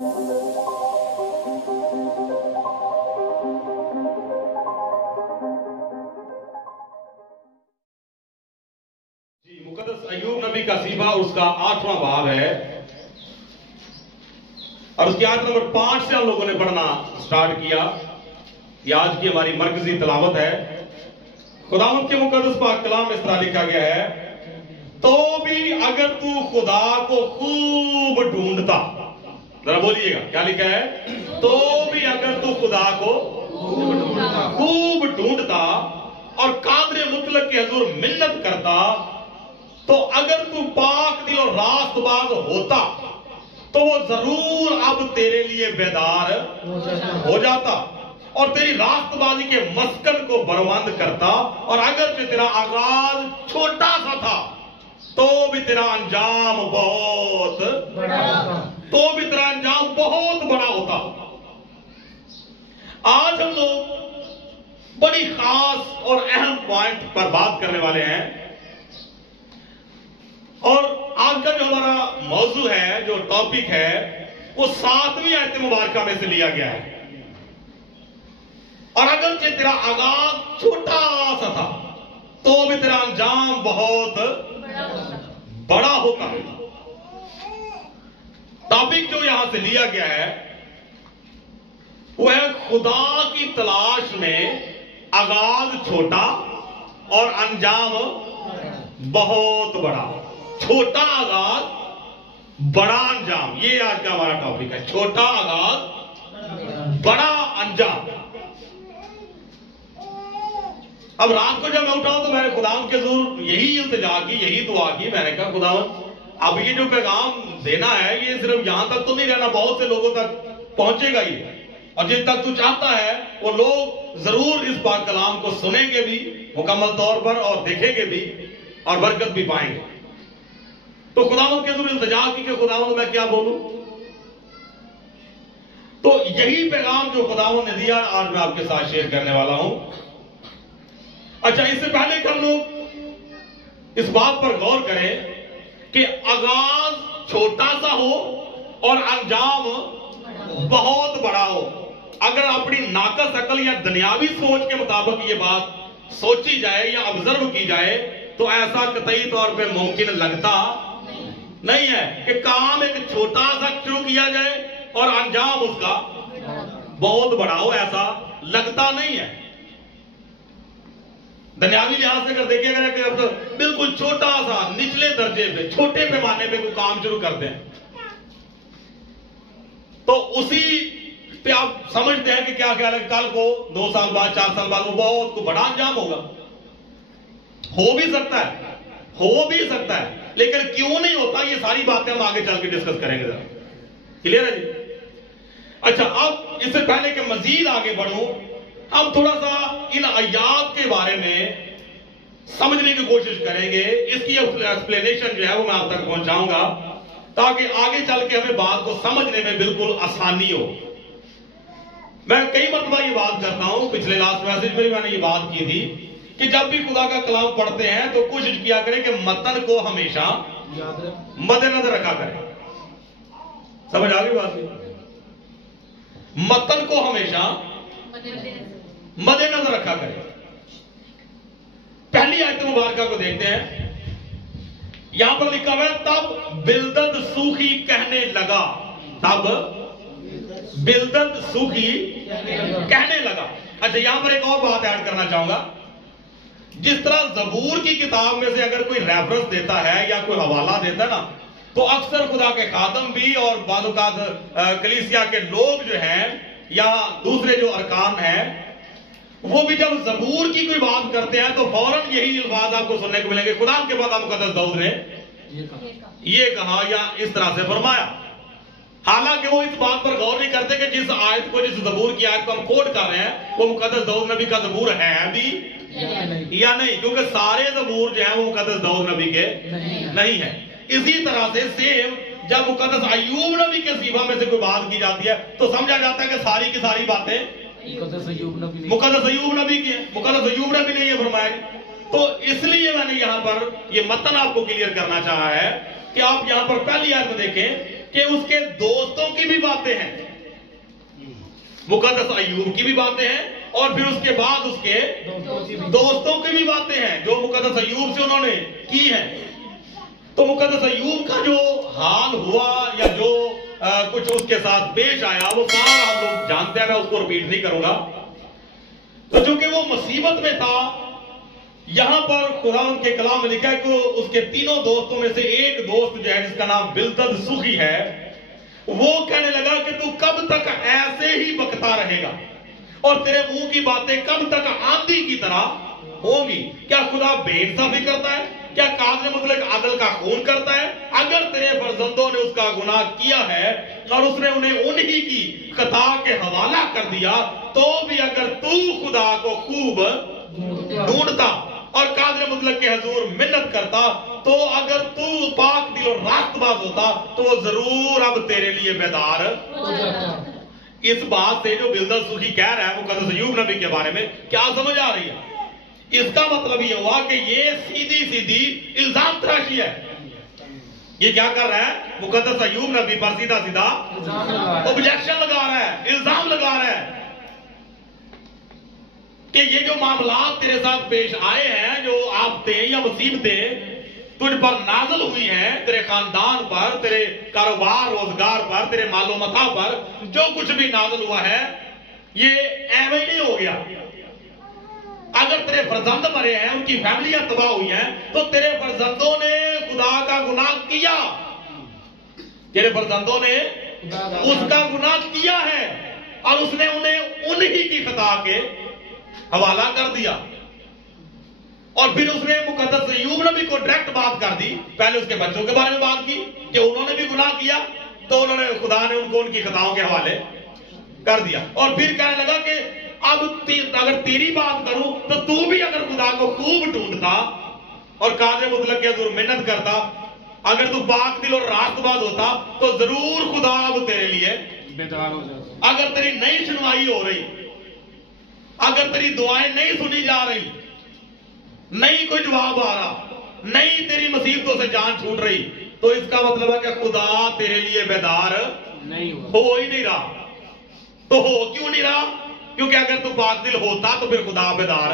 मुक़द्दस अय्यूब नबी का सीफा उसका 8वां बाब है और उसकी आयत नंबर 5 से हम लोगों ने पढ़ना स्टार्ट किया। ये आज की हमारी मरकजी तिलावत है। खुदावंद के मुक़द्दस पाक कलाम में इस तरह लिखा गया है, तो भी अगर तू खुदा को खूब ढूंढता, जरा बोलिएगा क्या लिखा है, तो भी अगर तू खुदा को खूब ढूंढता और कादरे मुतलक के हुजूर मिन्नत करता, तो अगर तू पाक दिल और रास्तबाज होता तो वो जरूर अब तेरे लिए बेदार हो जाता और तेरी रास्तबाजी के मस्कन को बर्बाद करता। और अगर जो तेरा आगाज छोटा सा था तो भी तेरा अंजाम बहुत बड़ा होता। आज हम लोग बड़ी खास और अहम पॉइंट पर बात करने वाले हैं और आज का जो हमारा मौजू है, जो टॉपिक है, वो 7वीं आयत मुबारका में से लिया गया है। और अगर तेरा आगाज छोटा सा था तो भी तेरा अंजाम बहुत बड़ा होता। टॉपिक जो यहां से लिया गया है वह खुदा की तलाश में आगाज छोटा और अंजाम बहुत बड़ा। छोटा आगाज बड़ा अंजाम, ये आज का हमारा टॉपिक है। छोटा आगाज बड़ा अंजाम। अब रात को जब मैं उठा तो मैंने खुदावंद के हुजूर यही इल्तिजा की, यही दुआ की। मैंने कहा खुदावंद अब ये जो पैगाम देना है ये सिर्फ यहां तक तो नहीं रहना, बहुत से लोगों तक पहुंचेगा ये, और जिन तक तू चाहता है वो लोग जरूर इस पाक कलाम को सुनेंगे भी मुकम्मल तौर पर और देखेंगे भी और बरकत भी पाएंगे। तो खुदावंद के हुजूर इल्तिजा की कि खुदावंद मैं क्या बोलूं। तो यही पैगाम जो खुदावंद ने दिया आज मैं आपके साथ शेयर करने वाला हूं। अच्छा, इससे पहले कि हम लोग इस बात पर गौर करें कि आगाज छोटा सा हो और अंजाम बहुत बड़ा हो, अगर अपनी नाकस अकल या दुनियावी सोच के मुताबिक ये बात सोची जाए या ऑब्जर्व की जाए तो ऐसा कतई तौर पे मुमकिन लगता नहीं है कि काम एक छोटा सा शुरू किया जाए और अंजाम उसका बहुत बड़ा हो। ऐसा लगता नहीं है। दुनियावी लिहाज से अगर देखिए, अगर बिल्कुल छोटा सा निचले दर्जे पे छोटे पैमाने पे कोई काम शुरू करते हैं तो उसी पे आप समझते हैं कि क्या ख्याल है कल को 2 साल बाद 4 साल बाद वो बहुत को बड़ा अंजाम होगा। हो भी सकता है, लेकिन क्यों नहीं होता ये सारी बातें हम आगे चल के डिस्कस करेंगे। जरा क्लियर है जी? अच्छा, अब इससे पहले कि मजीद आगे बढ़ूं, हम थोड़ा सा इन आयात के बारे में समझने की कोशिश करेंगे। इसकी एक्सप्लेनेशन जो है वो मैं आप तक पहुंचाऊंगा ताकि आगे चल के हमें बात को समझने में बिल्कुल आसानी हो। मैं कई मरतबा ये बात करता हूं, पिछले लास्ट मैसेज में भी मैंने ये बात की थी कि जब भी खुदा का कलाम पढ़ते हैं तो कोशिश किया करें कि मतन को हमेशा मद्देनजर रखा करें। समझ आ गई बात? मतन को हमेशा मद्देनजर रखा करें। पहली आयत मुबारका को देखते हैं। यहां पर लिखा हुआ है, तब बिलदद सूखी कहने लगा। तब बिलदद सूखी कहने लगा। अच्छा, यहां पर एक और बात ऐड करना चाहूंगा। जिस तरह जबूर की किताब में से अगर कोई रेफरेंस देता है या कोई हवाला देता है ना, तो अक्सर खुदा के खादम भी और बादुकाद कलीसिया के लोग जो हैं या दूसरे जो अरकान हैं वो भी जब जबूर की कोई बात करते हैं तो फौरन यही अल्फाज आपको सुनने को मिलेंगे, खुदा के बाद मुक़द्दस दाऊद ने ये कहा या इस तरह से फरमाया। हालांकि वो इस बात पर गौर नहीं करते कि जिस आयत को, जिस जबूर की आयत को हम कोट कर रहे हैं वो मुक़द्दस दाऊद नबी का जबूर है भी या नहीं, क्योंकि सारे जबूर जो है वो मुक़द्दस दाऊद नबी के नहीं है। इसी तरह से सेम जब मुक़द्दस अय्यूब नबी के सीफा में से कोई बात की जाती है तो समझा जाता है कि सारी की सारी बातें मुक़द्दस अय्यूब नबी की है। मुक़द्दस अय्यूब नबी ने ये फरमाया। तो इसलिए मैंने यहां पर ये मतन आपको क्लियर करना चाहा है कि आप यहां पर पहली आयत में देखें کہ اس کے دوستوں کی بھی باتیں ہیں، مقدس ایوب کی بھی باتیں ہیں، اور پھر اس کے بعد اس کے دوستوں کی بھی باتیں ہیں جو مقدس ایوب سے انہوں نے کی ہیں۔ تو مقدس ایوب کا جو حال ہوا یا جو کچھ اس کے ساتھ پیش آیا وہ سارا ہم لوگ جانتے ہیں، میں اس کو ریپیٹ نہیں کروں گا۔ تو چونکہ وہ مصیبت میں تھا، یہاں پر قرآن کے کلام میں لکھا ہے کہ اس کے تینوں دوستوں میں سے ایک دوست جو ہے جس کا نام بلدد سوخی ہے، وہ کہنے لگا کہ تو کب تک ایسے ہی بکتا رہے گا اور تیرے منہ کی باتیں کب تک آندھی کی طرح ہوگی؟ کیا خدا بے انصافی کرتا ہے؟ کیا قاضی مطلق عدل کا خون کرتا ہے؟ اگر تیرے فرزندوں نے اس کا گناہ کیا ہے اور اس نے انہیں انہی کی خطا کے حوالہ کر دیا، تو بھی اگر تو خدا کو خوب ڈھونڈتا اور قادر مطلق کے حضور منت کرتا، تو اگر تو پاک دل اور راست باز ہوتا تو وہ ضرور اب تیرے لیے بیدار ہو جاتا۔ اس بات سے جو بلدد سوخی کہہ رہا ہے مقدس ایوب نبی کے بارے میں، کیا سمجھ آ رہی ہے؟ اس کا مطلب یہ ہوا کہ یہ سیدھی الزام تراشی ہے۔ یہ کیا کر رہا ہے؟ مقدس ایوب نبی پر سیدھا اوبجیکشن لگا رہا ہے، الزام لگا رہا ہے کہ یہ جو معاملات تیرے ساتھ پیش آئے ہیں، جو آفتیں یا مصیبتیں تجھ پر نازل ہوئی ہیں، تیرے خاندان پر، تیرے کاروبار روزگار پر، تیرے مال و متاع پر جو کچھ بھی نازل ہوا ہے، یہ ایویں نہیں ہو گیا۔ اگر تیرے فرزند مرے ہیں، ان کی فیملیاں تباہ ہوئی ہیں، تو تیرے فرزندوں نے خدا کا گناہ کیا، تیرے فرزندوں نے اس کا گناہ کیا ہے اور اس نے انہیں انہی کی خطا کے حوالہ کر دیا۔ اور پھر اس نے مقدس ایوب نبی کو ڈائریکٹ بات کر دی، پہلے اس کے بچوں کے بارے میں بات کی کہ انہوں نے بھی گناہ کیا، تو انہوں نے خدا نے ان کو ان کی خطاؤں کے حوالے کر دیا، اور پھر کہنے لگا کہ اب اگر تیری بات کروں تو بھی اگر خدا کو خوب ڈھونڈتا اور قادر مطلق کے حضور منت کرتا، اگر تو پاک دل اور راست باز ہوتا تو ضرور خدا اب تیرے لیے بیدار ہو جاتا۔ اگر تیری نئی سنوائی ہو رہی، اگر تیری دعائیں نہیں سنی جا رہی، نہیں کوئی جواب آ رہا، نہیں تیری مصیبتوں سے جان چھوٹ رہی، تو اس کا مطلب ہے کہ خدا تیرے لیے بیدار نہیں ہو ہی نہیں رہا۔ تو ہو کیوں نہیں رہا؟ کیونکہ اگر تو پاک دل ہوتا تو پھر خدا بیدار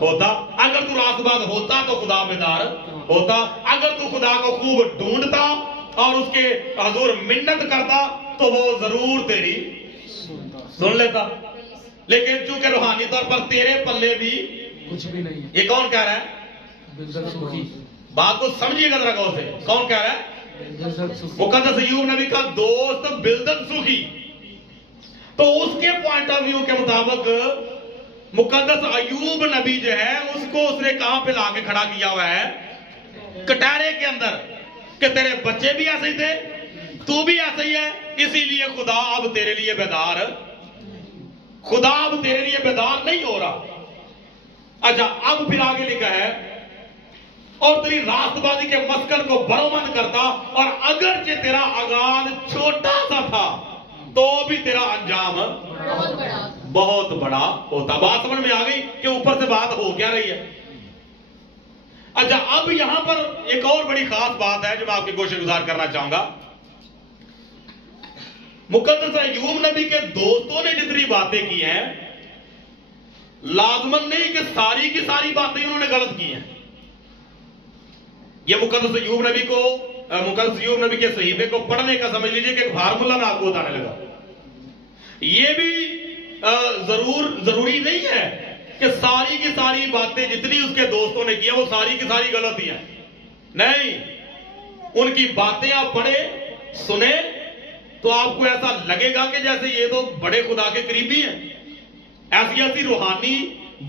ہوتا، اگر تو راست باز ہوتا تو خدا بیدار ہوتا، اگر تو خدا کو خوب ڈھونڈتا اور اس کے حضور منت کرتا تو وہ ضرور تیری سن لیتا۔ لیکن چونکہ روحانی طور پر تیرے پلے بھی کچھ بھی نہیں ہے۔ یہ کون کہہ رہا ہے؟ بات کو سمجھیے گا ذرا غور سے، کون کہہ رہا ہے؟ مقدس ایوب نبی کا دوست بلدد سوخی۔ تو اس کے پوائنٹ آف ویو کے مطابق مقدس ایوب نبی جو ہے اس کو اس نے کہاں پہ لا کے کھڑا کیا ہوا ہے؟ کٹہرے کے اندر، کہ تیرے بچے بھی ایسے ہی تھے، تو بھی ایسے ہی ہے، اسی لیے خدا اب تیرے لیے بیدار، خدا اب تیرے لیے بیدار نہیں ہو رہا۔ اچھا، اب پھر آگے لکھا ہے اور تیری راست بازی کے مسکن کو برومند کرتا، اور اگرچہ تیرا آغاز چھوٹا سا تھا تو بھی تیرا انجام بہت بڑا ہوتا۔ بات سمجھ میں آ گئی کہ اوپر سے بات ہو کیا رہی ہے؟ اچھا، اب یہاں پر ایک اور بڑی خاص بات ہے جو میں آپ کی گوشہ گزار کرنا چاہوں گا۔ مقدس ایوب نبی کے دوستوں نے جتنی باتیں کی ہیں، لازمن نہیں کہ ساری کی ساری باتیں انہوں نے غلط کی ہیں۔ یہ مقدس ایوب نبی کو، مقدس ایوب نبی کے صحیفے کو پڑھنے کا سمجھ لیجئے کہ ایک فارمولا میں آپ کو بتانے لگا۔ یہ بھی ضروری نہیں ہے کہ ساری کی ساری باتیں جتنی اس کے دوستوں نے کی وہ ساری کی ساری غلط ہی ہیں، نہیں۔ ان کی باتیں آپ پڑھیں، سنیں، تو آپ کو ایسا لگے گا کہ جیسے یہ تو بڑے خدا کے قریبی ہیں۔ ایسی ایسی روحانی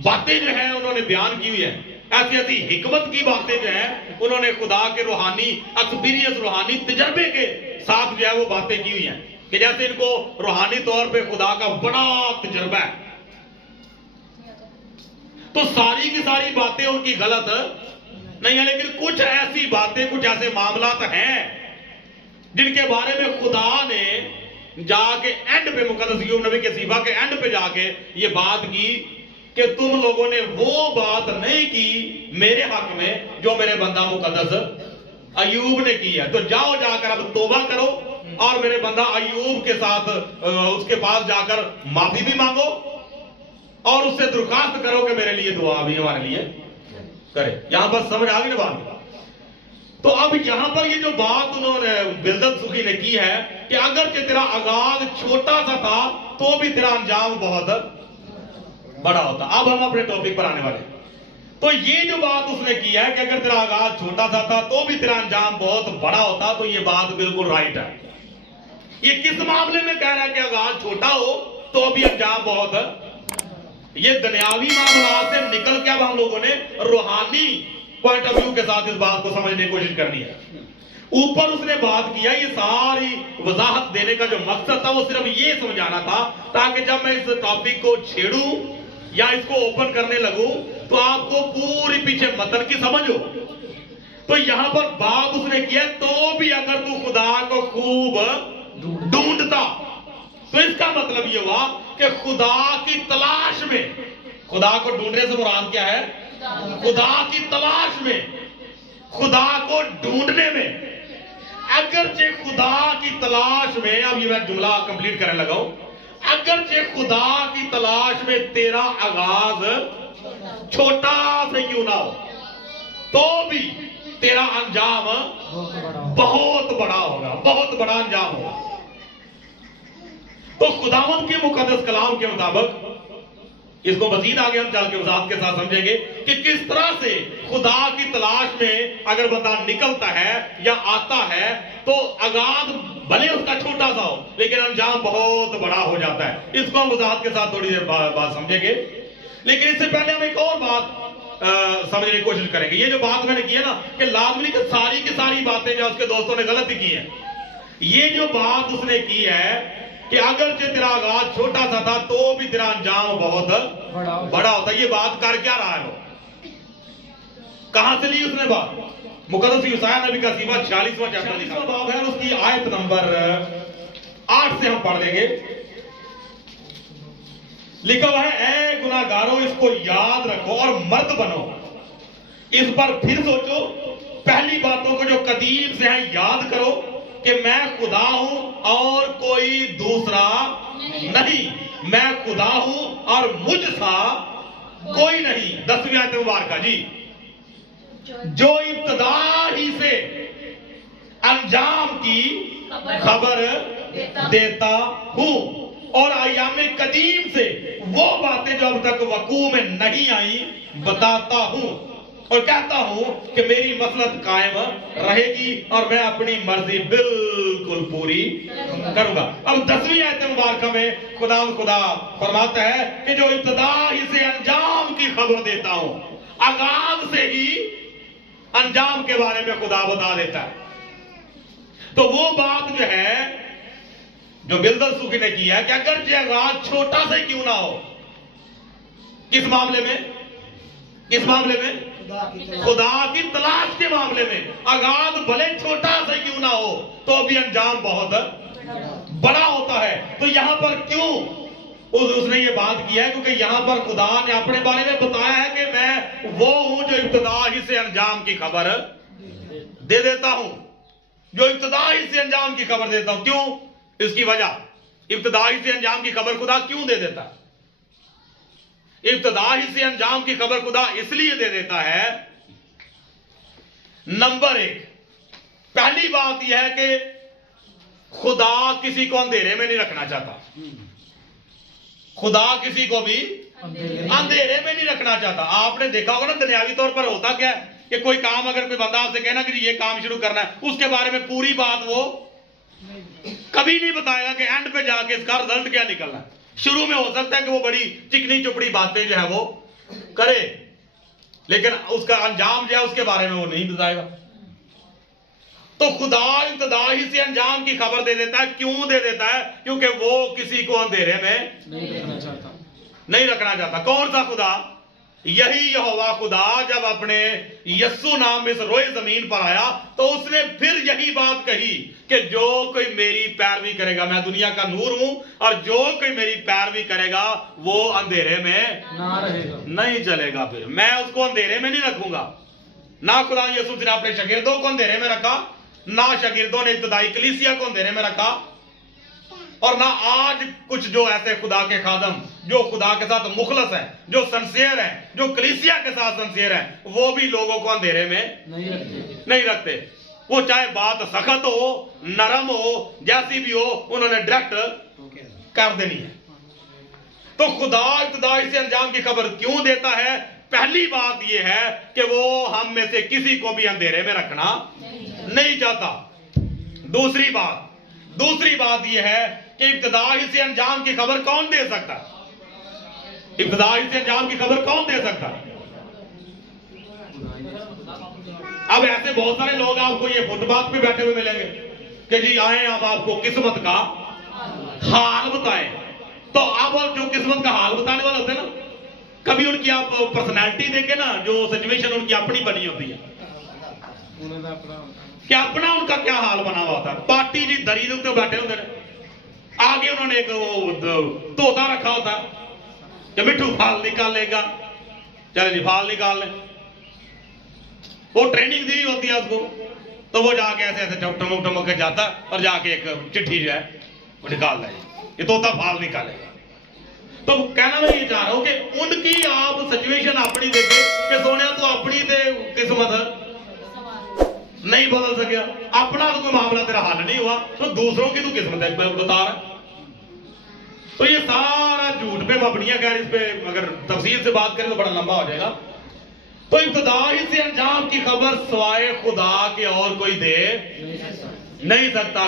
باتیں جو ہیں انہوں نے بیان کی ہوئی ہیں، ایسی ایسی حکمت کی باتیں جو ہیں انہوں نے خدا کے روحانی ایکسپیرینس، روحانی تجربے کے ساتھ جو ہے وہ باتیں کی ہوئی ہیں کہ جیسے ان کو روحانی طور پہ خدا کا بڑا تجربہ ہے۔ تو ساری کی ساری باتیں ان کی غلط نہیں ہیں، لیکن کچھ ایسی باتیں، کچھ ایسے معاملات ہیں جن کے بارے میں خدا نے جا کے اینڈ پہ، مقدس ایوب نبی کے صحیفہ کے اینڈ پہ جا کے یہ بات کی کہ تم لوگوں نے وہ بات نہیں کی میرے حق میں جو میرے بندہ مقدس ایوب نے کی ہے، تو جاؤ جا کر اب توبہ کرو और मेरे बंदा अय्यूब के साथ उसके पास जाकर माफी भी मांगो और उससे दरखास्त करो कि मेरे लिए दुआ भी हमारे लिए करे। यहां पर समझ आ गई ना बात? तो अब यहां पर ये जो बात उन्होंने बिल्दद सुखी ने की है कि अगर तेरा आगाज छोटा सा था तो भी तेरा अंजाम बहुत बड़ा होता। अब हम अपने टॉपिक पर आने वाले। तो ये जो बात उसने की है कि अगर तेरा आगाज छोटा सा था तो भी तेरा अंजाम बहुत बड़ा होता, तो ये बात बिल्कुल राइट है। ये किस मामले में कह रहा है कि आगाज छोटा हो तो भी अंजाम बहुत, ये दुनियावी मामला से निकल के अब हम लोगों ने रूहानी पॉइंट ऑफ व्यू के साथ इस बात को समझने की कोशिश करनी है। ऊपर उसने बात किया, ये सारी वजाहत देने का जो मकसद था वो सिर्फ ये समझाना था ताकि जब मैं इस टॉपिक को छेड़ूं या इसको ओपन करने लगूं तो आपको पूरी पीछे मतन की समझ हो। तो यहां पर बात उसने किया, तो भी अगर तू खुदा को खूब ढूंढता, तो इसका मतलब ये हुआ कि खुदा की तलाश में, खुदा को ढूंढने से मुराद क्या है? खुदा की तलाश में, खुदा को ढूंढने में। अगरचे खुदा की तलाश में, अब ये मैं जुमला कंप्लीट करने लगा हूं, अगरचे खुदा की तलाश में तेरा आगाज छोटा से क्यों ना हो तो भी तेरा अंजाम बहुत बड़ा होगा, बहुत बड़ा अंजाम होगा। तो खुदावंद के मुकद्दस कलाम के मुताबिक इसको मजीद आगे हम चल के वजाहत के साथ समझेंगे कि किस तरह से खुदा की तलाश में अगर बंदा निकलता है या आता है तो आगाज भले उसका छोटा सा हो लेकिन अंजाम बहुत बड़ा हो जाता है। इसको हम वजाहत के साथ थोड़ी देर बाद समझेंगे, लेकिन इससे पहले हम एक और बात समझने की कोशिश करेंगे। ये जो बात मैंने की है ना कि लाजमी की सारी बातें जो उसके दोस्तों ने गलत की है, ये जो बात उसने की है कि अगर तेरा आगाज छोटा सा था तो भी तेरा अंजाम बहुत बड़ा होता। ये बात कर क्या रहा है? वो कहां से ली उसने बात? मुकद्दस यूसाया नबी का सीवा 46वां चैप्टर लिखा बाब है, उसकी आयत नंबर 8 से हम पढ़ लेंगे। लिखा हुआ है, ऐ गुनाहगारों इसको याद रखो और मर्द बनो, इस पर फिर सोचो, पहली बातों को जो कदीम से है याद करो कि मैं खुदा हूं और कोई दूसरा नहीं, मैं खुदा हूं और मुझ सा कोई नहीं। 10वीं आयत मुबारक जी, जो इब्तदा ही से अंजाम की खबर देता हूं और अय्यामे कदीम से वो बातें जो अब तक वकू में नहीं आई बताता हूं और कहता हूं कि मेरी मसलत कायम रहेगी और मैं अपनी मर्जी बिल्कुल पूरी करूंगा। अब 10वीं आयत मुबारक में खुदा फरमाता है कि जो इब्तदा ही से अंजाम की खबर देता हूं, आगाज से ही अंजाम के बारे में खुदा बता देता है। तो वो बात जो है जो बिल्दद सूफी ने की है कि अगर जो आगाज छोटा सा क्यों ना हो, किस मामले में? किस मामले में? खुदा की तलाश के मामले में आगाज भले छोटा सा क्यों ना हो तो भी अंजाम बहुत बड़ा होता है। तो यहां पर क्यों उसने ये बात की है? क्योंकि यहां पर खुदा ने अपने बारे में बताया है कि मैं वो हूं जो इब्तदा ही से अंजाम की खबर दे देता हूं, जो इब्तदा ही से अंजाम की खबर देता हूं। क्यों? इसकी वजह, इब्तदा ही से अंजाम की खबर खुदा क्यों दे देता है? इब्तदा ही से अंजाम की खबर खुदा इसलिए दे देता है, नंबर 1, पहली बात यह है कि खुदा किसी को अंधेरे में नहीं रखना चाहता। खुदा किसी को भी अंधेरे में नहीं रखना चाहता। आपने देखा होगा ना दुनियावी तौर पर होता क्या है कि कोई काम अगर कोई बंदा आपसे कहना कि ये काम शुरू करना है, उसके बारे में पूरी बात वो कभी नहीं बताएगा कि एंड पे जाके इसका रिजल्ट क्या निकलना है। शुरू में हो सकता है कि वो बड़ी चिकनी चुपड़ी बातें जो है वो करे, लेकिन उसका अंजाम जो है उसके बारे में वो नहीं बताएगा। तो खुदा इब्तदा ही से अंजाम की खबर दे देता है। क्यों दे देता है? क्योंकि वो किसी को अंधेरे में नहीं रखना चाहता। कौन सा खुदा? यही यहोवा खुदा जब अपने यस्सु नाम इस रोए जमीन पर आया तो उसने फिर यही बात कही कि जो कोई मेरी पैरवी करेगा, मैं दुनिया का नूर हूं और जो कोई मेरी पैरवी करेगा वो अंधेरे में ना रहेगा, नहीं चलेगा। फिर मैं उसको अंधेरे में नहीं रखूंगा। ना खुदा यीशु ने अपने शागिर्दों को अंधेरे में रखा ना शागिर्दों ने इब्तदाई कलीसिया को अंधेरे में रखा, और ना आज कुछ जो ऐसे खुदा के खादम जो खुदा के साथ मुखलस है, जो सिंसियर है, जो कलीसिया के साथ सिंसियर है, वो भी लोगों को अंधेरे में नहीं रखते। वो चाहे बात सख्त हो, नरम हो, जैसी भी हो, उन्होंने डायरेक्ट कर देनी है। तो खुदा इब्तिदाई से अंजाम की खबर क्यों देता है? पहली बात यह है कि वो हम में से किसी को भी अंधेरे में रखना नहीं चाहता। दूसरी बात यह है कि इब्तिदाई से अंजाम की खबर कौन दे सकता है? इब्तिदाई से अंजाम की खबर कौन दे सकता है? अब ऐसे बहुत सारे लोग आपको ये फुटपाथ पे बैठे हुए मिलेंगे कि जी आए हम आपको किस्मत का हाल बताएं। तो अब जो किस्मत का हाल बताने वाले होते हैं ना, कभी उनकी आप पर्सनैलिटी देखे ना, जो सिचुएशन उनकी अपनी बनी होती है, क्या अपना उनका क्या हाल बना हुआ होता है। पार्टी जी दरी के ऊपर बैठे होते हैं, आगे उन्होंने एक तोता रखा होता है कि मिठू फाल निकालेगा, चले जी फाल निकाल ले। वो ट्रेनिंग दी होती है उसको, तो वो जाके ऐसे ऐसे टमक टमक के जाता और जाके एक चिट्ठी जो है वो निकाल रहा है, ये तोता फाल निकालेगा। तो कहना मैं ये चाह रहा हूं कि उनकी आप सिचुएशन अपनी देखे कि सोने तो अपनी किस्मत नहीं बदल सकिया, अपना तो कोई मामला तेरा हल नहीं हुआ, तो दूसरों की तू किस्मत बता रहा है। तो ये सारा झूठ पे मबनी है। खैर इस पे अगर तफसील से बात करें तो बड़ा लंबा हो जाएगा। तो इब्तिदाई से अंजाम की खबर सवाए खुदा के और कोई दे नहीं सकता।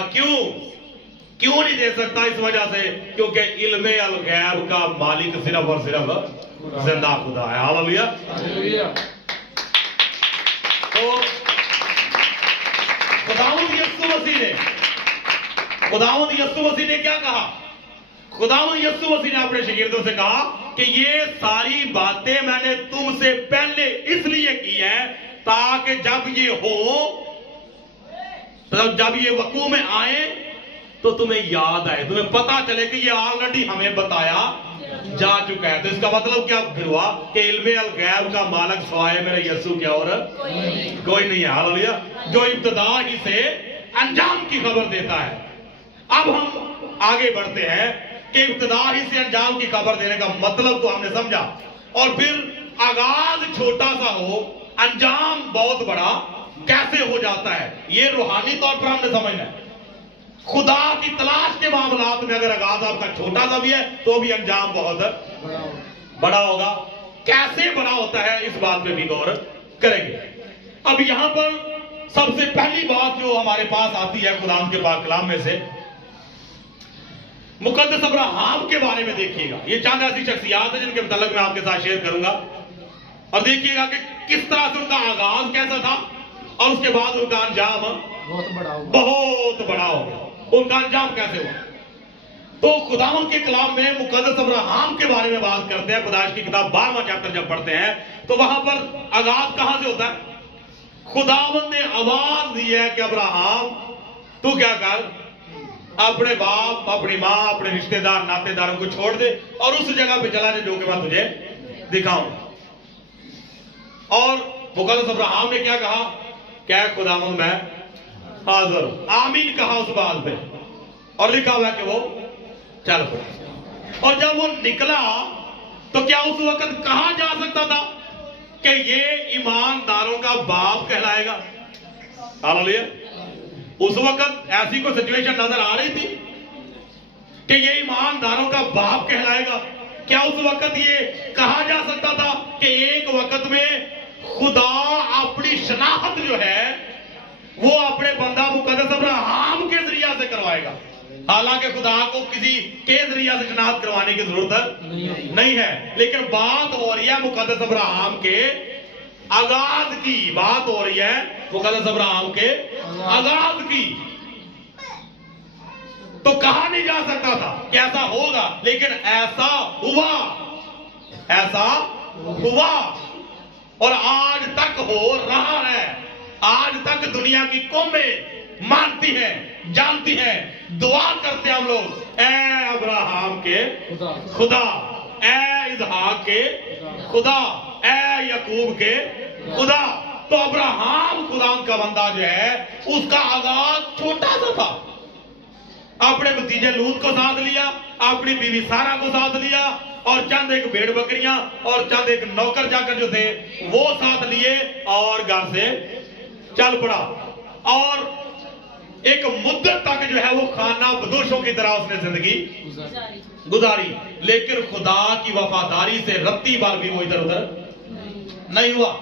क्यों नहीं दे सकता? इस वजह से क्योंकि इल्मे अल गैब का मालिक सिर्फ और सिर्फ जिंदा खुदा है। हालेलुया। तो खुदावंद यीशु मसीह ने क्या कहा? खुदावंद यीशु मसीह ने अपने शागिर्दों से कहा कि ये सारी बातें मैंने तुमसे पहले इसलिए की है ताकि जब ये हो, जब ये वकूअ में आए तो तुम्हें याद आए, तुम्हें पता चले कि ये ऑलरेडी हमें बताया जा चुका है। तो इसका मतलब क्या हुआ कि इल्मे अल गैब का मालिक सवाए मेरे यीशु के और कोई नहीं है। हालेलुया। जो इब्तिदा ही से अंजाम की खबर देता है। अब हम आगे बढ़ते हैं कि इब्तिदा ही से अंजाम की खबर देने का मतलब तो हमने समझा, और फिर आगाज छोटा सा हो, अंजाम बहुत बड़ा कैसे हो जाता है, ये रूहानी तौर पर हमने समझना है। खुदा की तलाश के मामलात में अगर आगाज आपका छोटा सा भी है तो भी अंजाम बहुत बड़ा होगा। कैसे बड़ा होता है इस बात पे भी गौर करेंगे। अब यहां पर सबसे पहली बात जो हमारे पास आती है कुरान के पाक कलाम में से, मुकद्दस अब्राहम के बारे में देखिएगा। ये चंद ऐसी शख्सियात है जिनके मुताल्लिक मैं आपके साथ शेयर करूंगा, और देखिएगा कि किस तरह से उनका आगाज कैसा था और उसके बाद उनका अंजाम बहुत बड़ा होगा। उनका अंजाम कैसे हुआ? तो खुदावंद के कलाम में मुकद्दस अब्राहम के बारे में बात करते हैं। पैदाइश की किताब 12वां चैप्टर जब पढ़ते हैं तो वहां पर आगाज कहां से होता है? खुदावंद ने आवाज दी है कि अब्राहम तू क्या कर, अपने बाप, अपनी मां, अपने रिश्तेदार नातेदारों को छोड़ दे और उस जगह पे चला जा जो कि मैं तुझे दिखाऊंगा। और मुकद्दस अब्राहम ने क्या कहा? क्या खुदावंद मैं हाजिर, आमीन कहा उस बात पे, और लिखा हुआ कि वो चल पड़ा। और जब वो निकला तो क्या उस वक्त कहा जा सकता था कि ये ईमानदारों का बाप कहलाएगा? हालेलुया। उस वक्त ऐसी कोई सिचुएशन नजर आ रही थी कि ये ईमानदारों का बाप कहलाएगा? क्या उस वक्त ये कहा जा सकता था कि एक वक्त में खुदा अपनी शनाख्त जो है वो अपने बंदा मुकद्दस अब्राहम के जरिया से करवाएगा? हालांकि खुदा को किसी के जरिया से शनाख्त करवाने की जरूरत नहीं है, लेकिन बात हो रही है मुकद्दस अब्राहम के आगाज की। बात हो रही है मुकद्दस अब्राहम के आगाज की। तो कहा नहीं जा सकता था कि ऐसा होगा, लेकिन ऐसा हुआ और आज तक हो रहा है। आज तक दुनिया की कौमें मानती हैं, जानती हैं, दुआ करते हैं हम लोग, ए अब्राहम के खुदा, ए इसहाक के खुदा, ए याकूब के खुदा। تو ابراہم خدا کا بندہ جو ہے اس کا آغاز چھوٹا سا تھا. اپنے بھتیجے لوط کو ساتھ لیا, اپنی بیوی سارا کو ساتھ لیا, اور چند ایک بھیڑ بکریاں اور چند ایک نوکر جا کر جو تھے وہ ساتھ لیے اور گھر سے چل پڑا. اور ایک مدت تک جو ہے وہ خانہ بدوشوں کی طرح اس نے زندگی گزاری, لیکن خدا کی وفاداری سے رتی بار بھی وہ ادھر ادھر نہیں ہوا.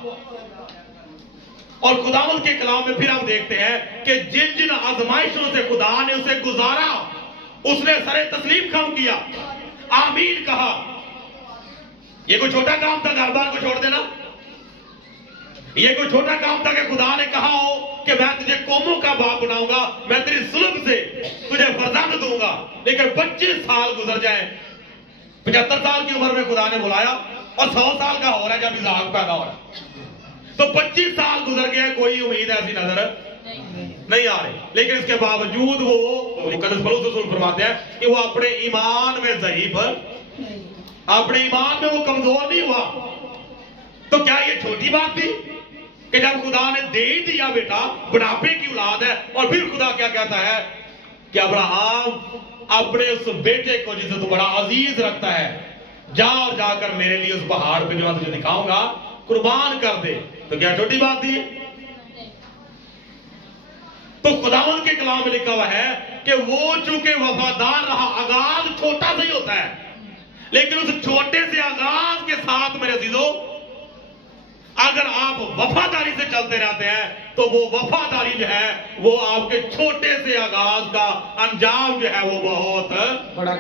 اور خداوند کے کلام میں پھر ہم دیکھتے ہیں کہ جن جن آزمائشوں سے خدا نے اسے گزارا اس نے سر تسلیم خم کیا, آمین کہا. یہ کوئی چھوٹا کام تھا گھر بار کو چھوڑ دینا؟ یہ کوئی چھوٹا کام تھا کہ خدا نے کہا ہو کہ میں تجھے قوموں کا باپ بناؤں گا, میں تیری ظلم سے تجھے فرزند دوں گا. لیکن 25 سال گزر جائیں, 75 سال کی عمر میں خدا نے بلایا اور 100 سال کا ہو رہا ہے جب اسحاق پیدا ہو رہا ہے, تو 25 سال گزر گئے, کوئی امید ایسی نظر نہیں آ رہی. لیکن اس کے باوجود وہ مقدس پولس رسول فرماتے ہیں کہ وہ اپنے ایمان میں ضعیف, اپنے ایمان میں وہ کمزور نہیں ہوا. تو کیا یہ چھوٹی بات تھی کہ جب خدا نے دے ہی دیا بیٹا, بڑھاپے کی اولاد ہے, اور پھر خدا کیا کہتا ہے کہ ابراہم اپنے اس بیٹے کو جسے تو بڑا عزیز رکھتا ہے جا اور جا کر میرے لیے اس پہاڑ پہ جو میں تجھے دکھاؤں گا قربان کر دے. تو کیا چھوٹی بات تھی؟ تو خداوند کے کلام میں لکھا ہوا ہے کہ وہ چونکہ وفادار رہا, آغاز چھوٹا سا ہی ہوتا ہے, لیکن اس چھوٹے سے آغاز کے ساتھ میرے عزیزو اگر آپ وفاداری سے چلتے رہتے ہیں تو وہ وفاداری جو ہے وہ آپ کے چھوٹے سے آغاز کا انجام جو ہے وہ بہت بڑا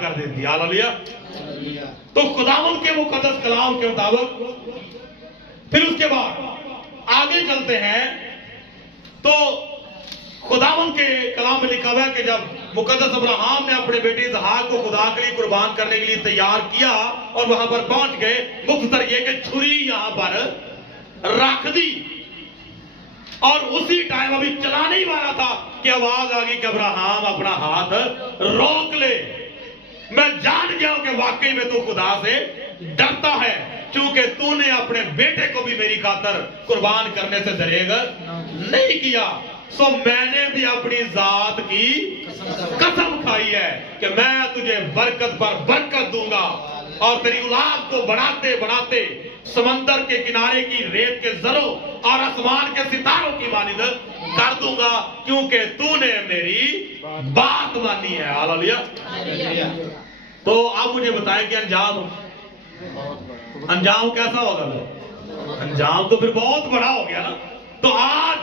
کر دیتی ہے. ہاللیلویہ. تو خداوند کے مقدس کلام کے مطابق پھر اس کے بعد آگے چلتے ہیں تو خداوند کے کلام میں لکھا ہوا ہے کہ جب مقدس ابراہم نے اپنے بیٹے اسحاق کو خدا کے لیے قربان کرنے کے لیے تیار کیا اور وہاں پر پہنچ گئے, مختصر یہ کہ چھری یہاں پر رکھ دی, اور اسی ٹائم ابھی چلانے ہی والا تھا کہ آواز آ گئی کہ ابراہم اپنا ہاتھ روک لے. میں جان گیا ہوں کہ واقعی میں تو خدا سے ڈرتا ہے, چونکہ تو نے اپنے بیٹے کو بھی میری خاطر قربان کرنے سے دریغ نہیں کیا. سو میں نے بھی اپنی ذات کی قسم کھائی ہے کہ میں تجھے برکت پر برکت دوں گا اور تیری اولاد کو بڑھاتے بڑھاتے سمندر کے کنارے کی ریت کے ذروں اور آسمان کے ستاروں کی مانند کر دوں گا, کیونکہ تو نے میری بات مانی ہے. ہاللیلویہ. تو آپ مجھے بتائیں کہ انجام کیسا ہوگا؟ انجام تو پھر بہت بڑا ہو گیا نا. تو آج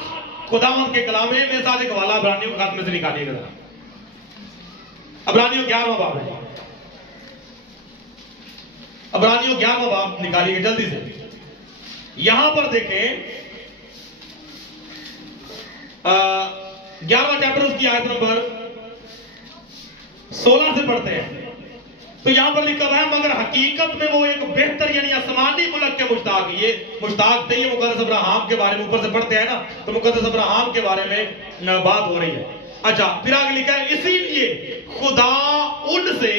خداوند کے کلام میں میرے ساتھ ایک حوالہ عبرانیوں کے خط میں سے نکالیے گا. عبرانیوں 11واں باب ہے, عبرانیوں 11واں باب نکالیے گا جلدی سے. یہاں پر دیکھیں 11واں چیپٹر اس کی آیت نمبر 16 سے پڑھتے ہیں. تو یہاں پر لکھا ہوا ہے مگر حقیقت میں وہ ایک بہتر یعنی آسمانی ملک کے مشتاق, یہ مشتاق تھے, یہ مقدس ابراہم کے بارے میں اوپر سے پڑھتے ہیں نا, تو مقدس ابراہم کے بارے میں بات ہو رہی ہے. اچھا پھر آگے لکھا ہے اسی لیے خدا ان سے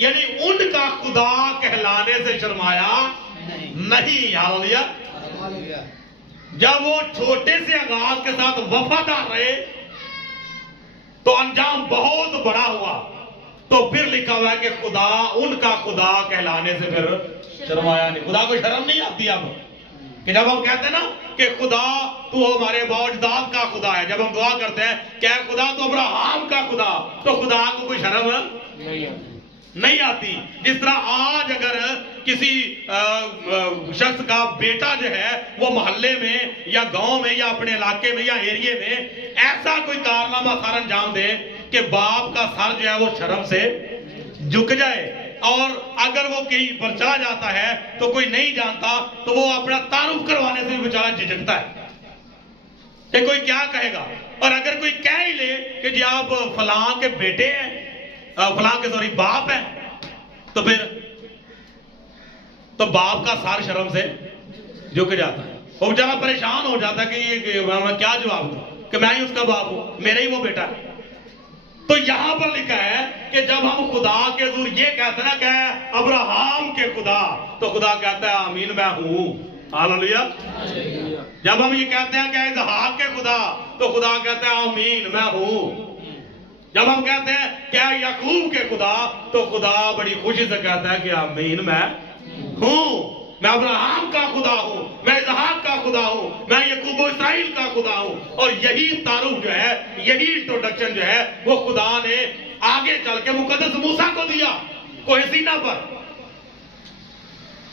یعنی ان کا خدا کہلانے سے شرمایا نہیں. ہاللیلویہ. جب وہ چھوٹے سے آغاز کے ساتھ وفادار رہے تو انجام بہت بڑا ہوا. تو پھر لکھا ہوا ہے کہ خدا ان کا خدا کہلانے سے پھر شرمایا نہیں. خدا کو شرم نہیں آتی اب کہ جب ہم کہتے ہیں نا کہ خدا تو ہمارے باوجداد کا خدا ہے, جب ہم دعا کرتے ہیں کہ اے خدا تو ابراہم کا خدا, تو خدا کو کوئی شرم نہیں آتی. جس طرح آج اگر کسی شخص کا بیٹا جو ہے وہ محلے میں یا گاؤں میں یا اپنے علاقے میں یا ایریے میں ایسا کوئی کارنامہ سر انجام دے کہ باپ کا سر جو ہے وہ شرم سے جھک جائے, اور اگر وہ کہیں پر چلا جاتا ہے تو کوئی نہیں جانتا تو وہ اپنا تعارف کروانے سے بھی بیچارہ جھجکتا ہے کہ کوئی کیا کہے گا. اور اگر کوئی کہہ ہی لے کہ جی آپ فلاں کے بیٹے ہیں, فلاں کے سوری باپ ہیں, تو پھر تو باپ کا سر شرم سے جھک جاتا ہے. وہ بیچارہ پریشان ہو جاتا ہے کہ یہ میں کیا جواب دوں کہ میں ہی اس کا باپ ہوں, میرا ہی وہ بیٹا ہے. تو یہاں پر لکھا ہے کہ جب ہم خدا کے حضور یہ کہتے ہیں نا کہ ابراہم کے خدا, تو خدا کہتا ہے آمین میں ہوں. ہاللیلویہ. جب ہم یہ کہتے ہیں کہ اسحاق کے خدا تو خدا کہتا ہے آمین میں ہوں. جب ہم کہتے ہیں کیا یعقوب کے خدا تو خدا بڑی خوشی سے کہتا ہے کہ آمین میں ہوں. میں ابراہیم کا خدا ہوں, میں اسحاق کا خدا ہوں, میں یعقوب و اسرائیل کا خدا ہوں. اور یہی تعارف جو ہے, یہی انٹروڈکشن جو ہے وہ خدا نے آگے چل کے مقدس موسیٰ کو دیا کوہ سینا پر.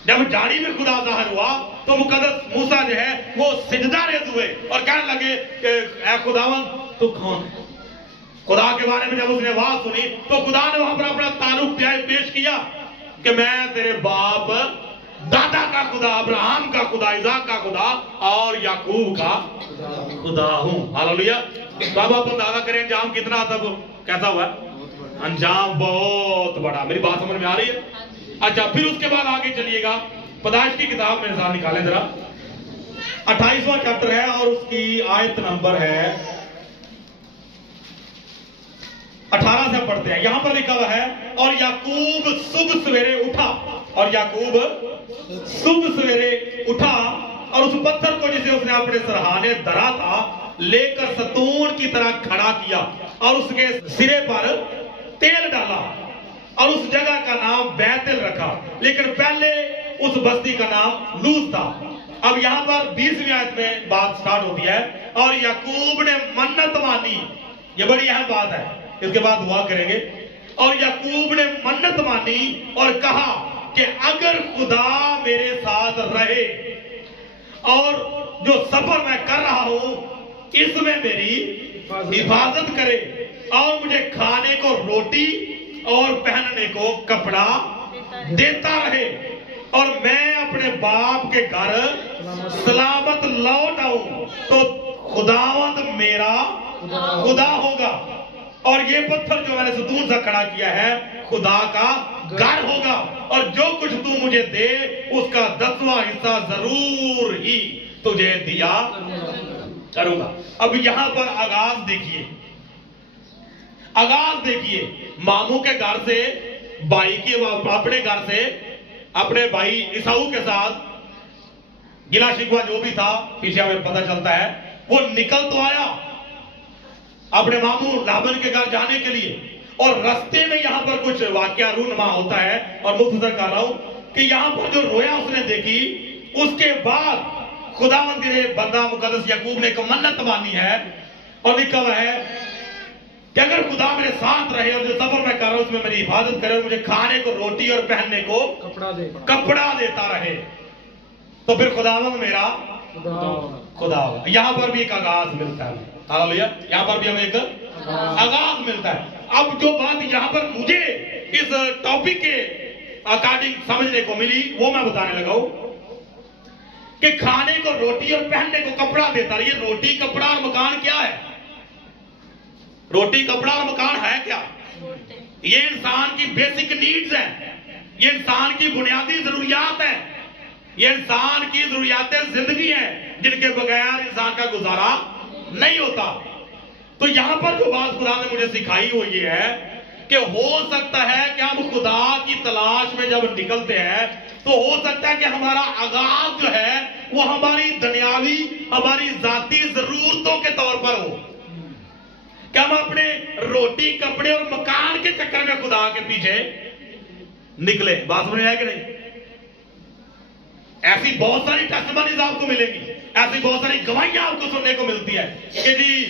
جب جھاڑی میں خدا ظاہر ہوا تو مقدس موسیٰ جو ہے وہ سجدہ ریز ہوئے اور کہنے لگے کہ اے خداوند تو کون ہے. خدا کے بارے میں جب اس نے آواز سنی تو خدا نے وہاں پر اپنا تعارف پیش کیا کہ میں تیرے باپ دادا کا خدا, ابراہیم کا خدا, اسحاق کا خدا اور یعقوب کا خدا ہوں. ہاللیلویہ. تو اب آپ اندازہ کریں انجام کتنا تب کیسا ہوا ہے؟ انجام بہت بڑا. میری بات سمجھ میں آ رہی ہے؟ اچھا پھر اس کے بعد آگے چلیے گا. پیدائش کی کتاب میرے ساتھ نکالیں ذرا. 28واں چیپٹر ہے اور اس کی آیت نمبر ہے 18 سے پڑھتے ہیں. یہاں پر لکھا ہوا ہے اور یعقوب صبح سویرے اٹھا, اور یعقوب صبح سویرے اٹھا اور اس پتھر کو جسے اس نے اپنے سرہانے درا تھا لے کر ستون کی طرح کھڑا کیا اور اس کے سرے پر تیل ڈالا اور اس جگہ کا نام بیتل رکھا, لیکن پہلے اس بستی کا نام لوز تھا. اب یہاں پر 20ویں آیت میں بات سٹارٹ ہوتی ہے اور یعقوب نے منت مانی. یہ بڑی اہم بات ہے, اس کے بعد دعا کریں گے. اور یعقوب نے منت مانی اور کہا کہ اگر خدا میرے ساتھ رہے اور جو سفر میں کر رہا ہوں اس میں میری حفاظت کرے اور مجھے کھانے کو روٹی اور پہننے کو کپڑا دیتا رہے اور میں اپنے باپ کے گھر سلامت لوٹ آؤں تو خداوند میرا خدا ہوگا اور یہ پتھر جو میں نے ستون سے کھڑا کیا ہے خدا کا گھر ہوگا اور جو کچھ تو مجھے دے اس کا 10واں حصہ ضرور ہی تجھے دیا کروں گا. اب یہاں پر آغاز دیکھیے, آغاز دیکھیے. ماموں کے گھر سے بھائی کے اپنے گھر سے اپنے بھائی عیساؤ کے ساتھ گلا شکوہ جو بھی تھا پیچھے ہمیں پتہ چلتا ہے وہ نکل تو آیا اپنے ماموں لابن کے گھر جانے کے لیے, اور رستے میں یہاں پر کچھ واقعہ رونما ہوتا ہے اور مختصر کہہ رہا ہوں کہ یہاں پر جو رویا اس نے دیکھی اس کے بعد خداوند کے بندہ مقدس یعقوب نے ایک منت مانی ہے اور لکھا ہوا ہے کہ اگر خدا میرے ساتھ رہے اور جو سفر میں کر رہا ہوں اس میں میری حفاظت کرے اور مجھے کھانے کو روٹی اور پہننے کو کپڑا دیتا رہے تو پھر خداوند میرا خدا ہوگا. یہاں پر بھی ایک آغاز ملتا ہے. یہاں پر بھی ہمیں ایک آغاز ملتا ہے. اب جو بات یہاں پر مجھے اس ٹاپک کے اکارڈنگ سمجھنے کو ملی وہ میں بتانے لگا ہوں کہ کھانے کو روٹی اور پہننے کو کپڑا دیتا رہے. یہ روٹی کپڑا اور مکان کیا ہے؟ روٹی کپڑا اور مکان ہے کیا؟ یہ انسان کی بیسک نیڈز ہیں, یہ انسان کی بنیادی ضروریات ہیں, یہ انسان کی ضروریات زندگی ہیں جن کے بغیر انسان کا گزارا نہیں ہوتا. تو یہاں پر جو بات خدا نے مجھے سکھائی وہ یہ ہے کہ ہو سکتا ہے کہ ہم خدا کی تلاش میں جب نکلتے ہیں تو ہو سکتا ہے کہ ہمارا آغاز جو ہے وہ ہماری دنیاوی ہماری ذاتی ضرورتوں کے طور پر ہو, کہ ہم اپنے روٹی کپڑے اور مکان کے چکر میں خدا کے پیچھے نکلے. بات سمجھ آئے کہ نہیں؟ ایسی بہت ساری ٹیسٹمنیز آپ کو ملے گی, ایسی بہت ساری گواہیاں آپ کو سننے کو ملتی ہے کہ جی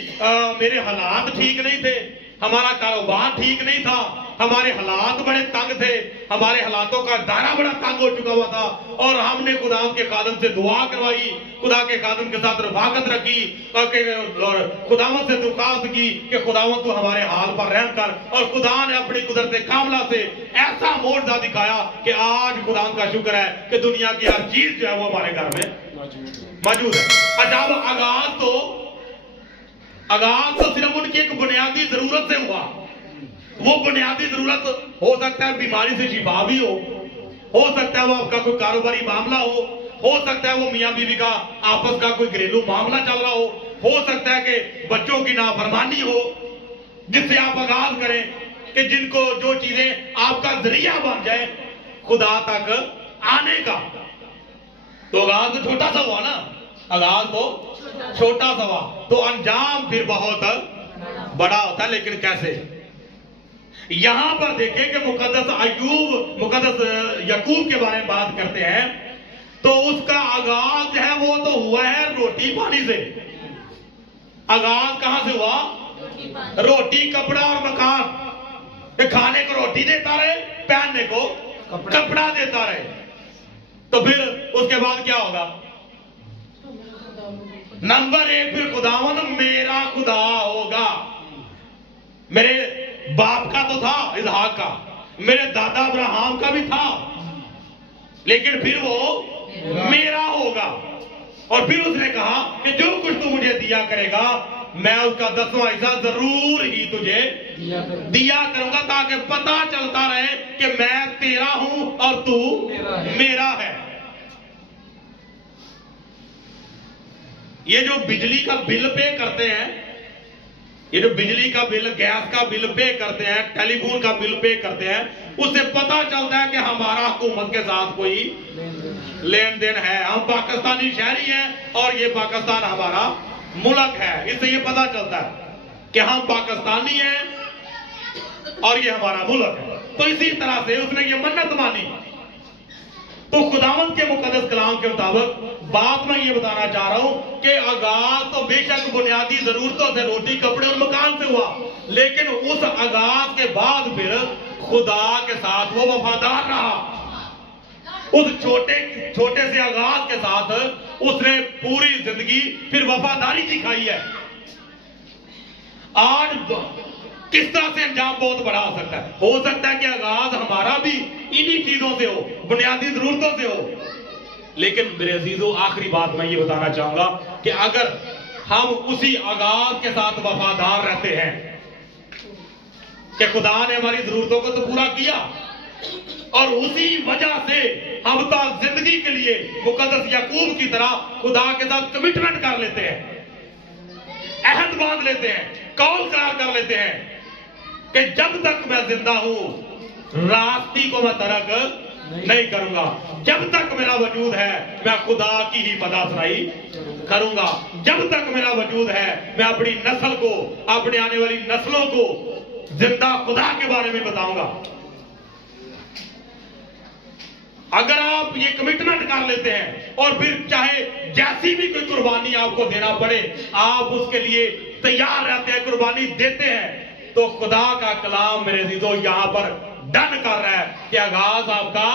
میرے حالات ٹھیک نہیں تھے, ہمارا کاروبار ٹھیک نہیں تھا, ہمارے حالات بڑے تنگ تھے, ہمارے حالاتوں کا دائرہ بڑا تنگ ہو چکا ہوا تھا اور ہم نے خدا کے خادم سے دعا کروائی, خدا کے خادم کے ساتھ رفاقت رکھی اور خداوند سے درخواست کی کہ خداوند تو ہمارے حال پر رحم کر, اور خدا نے اپنی قدرت کاملہ سے ایسا معجزہ دکھایا کہ آج خداوند کا شکر ہے کہ دنیا کی ہر چیز جو ہے وہ ہمارے گھر میں موجود ہے. اچھا آغاز تو صرف ان کی ایک بنیادی ضرورت سے ہوا. وہ بنیادی ضرورت ہو سکتا ہے بیماری سے شفا بھی ہو سکتا ہے وہ آپ کا کوئی کاروباری معاملہ ہو سکتا ہے وہ میاں بیوی کا آپس کا کوئی گھریلو معاملہ چل رہا ہو سکتا ہے کہ بچوں کی نافرمانی ہو جس سے آپ آغاز کریں کہ جن کو جو چیزیں آپ کا ذریعہ بن جائے خدا تک آنے کا. تو آغاز تو چھوٹا سا ہوا نا, आगाज तो छोटा सा हुआ, तो अंजाम फिर बहुत बड़ा होता है। लेकिन कैसे? यहां पर देखें कि मुकद्दस यकूब के बारे में बात करते हैं, तो उसका आगाज है वो तो हुआ है रोटी पानी से। आगाज कहां से हुआ? रोटी, कपड़ा और मकान। खाने को रोटी देता रहे, पहनने को कपड़ा देता रहे, तो फिर उसके बाद क्या होगा? नंबर 1 फिर खुदावन मेरा खुदा होगा। मेरे बाप का तो था इसहाक का, मेरे दादा अब्राहम का भी था, लेकिन फिर वो मेरा होगा। और फिर उसने कहा कि जो कुछ तू मुझे दिया करेगा मैं उसका 10वां हिस्सा जरूर ही तुझे दिया करूंगा, ताकि पता चलता रहे कि मैं तेरा हूं और तू मेरा है। ये जो बिजली का बिल पे करते हैं, ये जो बिजली का बिल, गैस का बिल पे करते हैं, टेलीफोन का बिल पे करते हैं, उससे पता चलता है कि हमारा हुकूमत के साथ कोई लेन देन है। हम पाकिस्तानी शहरी हैं और ये पाकिस्तान हमारा मुल्क है। इससे ये पता चलता है कि हम पाकिस्तानी हैं और ये हमारा मुल्क है। तो इसी तरह से उसने ये मन्नत मानी। तो खुदावंद के मुकद्दस कलाम के मुताबिक बात मैं ये बताना चाह रहा हूं कि आगाज तो बेशक बुनियादी जरूरतों से, रोटी, कपड़े और मकान से हुआ, लेकिन उस आगाज के बाद फिर खुदा के साथ वो वफादार रहा। उस छोटे से आगाज के साथ उसने पूरी जिंदगी फिर वफादारी दिखाई है। आज किस तरह से अंजाम बहुत बड़ा हो सकता है? हो सकता है कि आगाज हमारा भी इन्हीं चीजों से हो, बुनियादी जरूरतों से हो। लेकिन मेरे अजीजों, आखिरी बात मैं ये बताना चाहूंगा कि अगर हम उसी आगाज के साथ वफादार रहते हैं कि खुदा ने हमारी जरूरतों को तो पूरा किया, और उसी वजह से हम तो जिंदगी के लिए मुकद्दस याकूब की तरह खुदा के साथ कमिटमेंट कर लेते हैं, अहद बांध लेते हैं, कौल करार कर लेते हैं कि जब तक मैं जिंदा हूं रास्ती को मैं तर्क नहीं करूंगा, जब तक मेरा वजूद है मैं खुदा की ही मदासराई करूंगा, जब तक मेरा वजूद है मैं अपनी नस्ल को, अपने आने वाली नस्लों को जिंदा खुदा के बारे में बताऊंगा। अगर आप ये कमिटमेंट कर लेते हैं और फिर चाहे जैसी भी कोई कुर्बानी आपको देना पड़े आप उसके लिए तैयार रहते हैं, कुर्बानी देते हैं, तो खुदा का कलाम मेरे अजीजों यहां पर डन कर रहा है कि आगाज आपका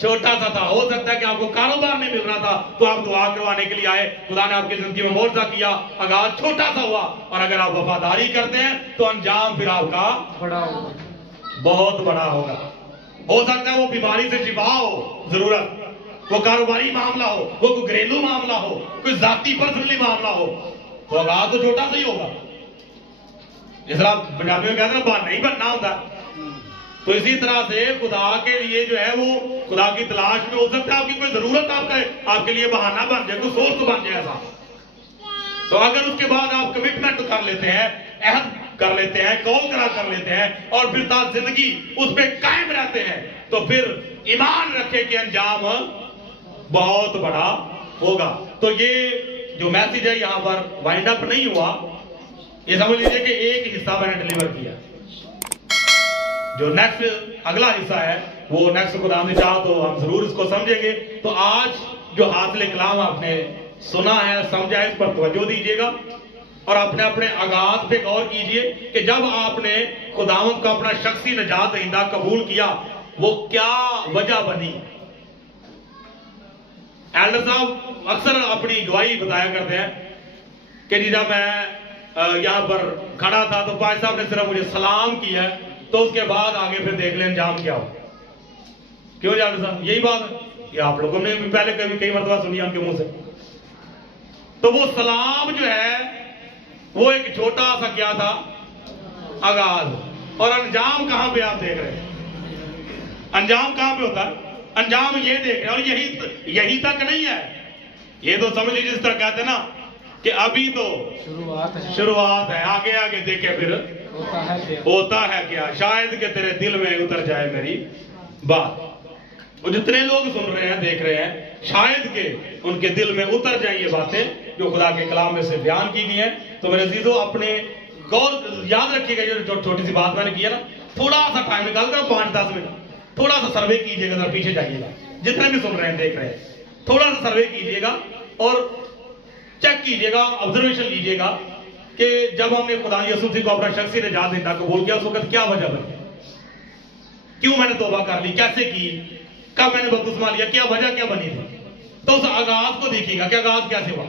छोटा सा था। हो सकता है कि आपको कारोबार नहीं मिल रहा था तो आप दुआ करवाने के लिए आए, खुदा ने आपकी जिंदगी में मोर्चा किया, आगाज छोटा सा हुआ, और अगर आप वफादारी करते हैं तो अंजाम फिर आपका बड़ा होगा, बहुत बड़ा होगा। हो सकता है वो बीमारी से शिफा हो, जरूरत, वो कारोबारी मामला हो, वो कोई घरेलू मामला हो, कोई जाती पर्सनली मामला हो, तो आगाज तो छोटा सा ही होगा। जिस तरह पंजाबी में कहते हैं बात नहीं बनना होता, तो इसी तरह से खुदा के लिए जो है वो खुदा की तलाश में हो सकता है आपकी कोई जरूरत आपके लिए बहाना बन जाए, कोई सोर्स बन जाए ऐसा। तो अगर उसके बाद आप कमिटमेंट कर लेते हैं, अहद कर लेते हैं, कौल करार कर लेते हैं और फिर ताज जिंदगी उस पर कायम रहते हैं, तो फिर ईमान रखे कि अंजाम बहुत बड़ा होगा। तो ये जो मैसेज है यहाँ पर वाइंड अप नहीं हुआ, ये समझ लीजिए कि एक हिस्सा मैंने डिलीवर किया, जो नेक्स्ट अगला हिस्सा है वो नेक्स्ट खुदा ने चाहा तो हम जरूर इसको समझेंगे। तो आज जो हासिल कलाम आपने सुना है, समझा है, इस पर तवज्जो दीजिएगा और अपने अपने आगाज पे गौर कीजिए कि जब आपने खुदावंद को अपना शख्सी निजात दहिंदा कबूल किया वो क्या वजह बनी। एल्डर साहब अक्सर अपनी गवाही बताया करते हैं कि जी जब मैं यहाँ पर खड़ा था तो पाज साहब ने सिर्फ मुझे सलाम किया है, तो उसके बाद आगे फिर देख लें अंजाम क्या हो। क्यों एल्डर साहब, यही बात है, ये आप लोगों ने भी पहले कई मरतबा सुनी उनके मुंह से। तो वो सलाम जो है वो एक छोटा सा क्या था, आगाज, और अंजाम कहां पे आप देख रहे हैं? अंजाम कहां पे होता है? अंजाम ये देख रहे हैं, और यही तक नहीं है, ये तो समझ लीजिए जिस तरह कहते हैं ना कि अभी तो शुरुआत है, आगे आगे देखे फिर होता है क्या, शायद कि तेरे दिल में उतर जाए मेरी बात। وہ جتنے لوگ سن رہے ہیں دیکھ رہے ہیں شاید کہ ان کے دل میں اتر جائیں یہ باتیں جو خدا کے کلام میں سے بیان کی گئی ہیں. تو میرے عزیزو اپنے غور یاد رکھیے گا جو چھوٹی سی بات میں نے کی ہے نا, تھوڑا سا ٹائم نکال کر 5-10 منٹ تھوڑا سا سروے کیجئے گا, ذرا پیچھے جائیے گا, جتنے بھی سن رہے ہیں دیکھ رہے ہیں تھوڑا سا سروے کیجئے گا اور چیک کیجئے گا, آبزرویشن لیجئے گا کہ جب ہم نے خدا یسوع مسیح کو اپنا شخصی نجات دیتا قبول کیا اس وقت کیا وجہ بنی, کیوں میں نے توبہ کر لی, کیسے کی, کب میں نے بپتسمہ لیا, کیا وجہ کیا بنی تھی. تو اس آغاز کو دیکھیے گا کہ آغاز کیسے ہوا.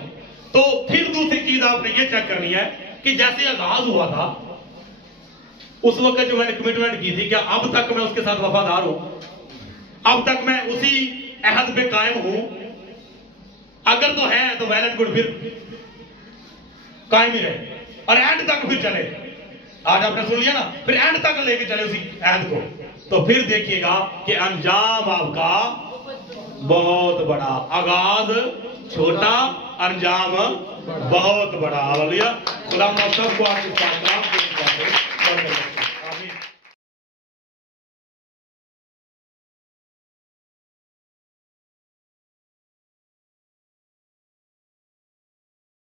تو پھر دوسری چیز آپ نے یہ چیک کرنی ہے کہ جیسے آغاز ہوا تھا اس وقت جو میں نے کمٹمنٹ کی تھی کہ اب تک میں اس کے ساتھ وفادار ہوں, اب تک میں اسی عہد پہ قائم ہوں. اگر تو ہے تو ویل اینڈ گڈ, پھر قائم ہی رہے اور اینڈ تک پھر چلے. آج آپ نے سن لیا نا, پھر اینڈ تک لے کے چلے اسی عہد کو. تو پھر دیکھیے گا کہ انجام آپ کا بہت بڑا, آغاز چھوٹا, انجام بہت بڑا. ہاللیلویہ. خدا ہم سب کو آپ کے ساتھ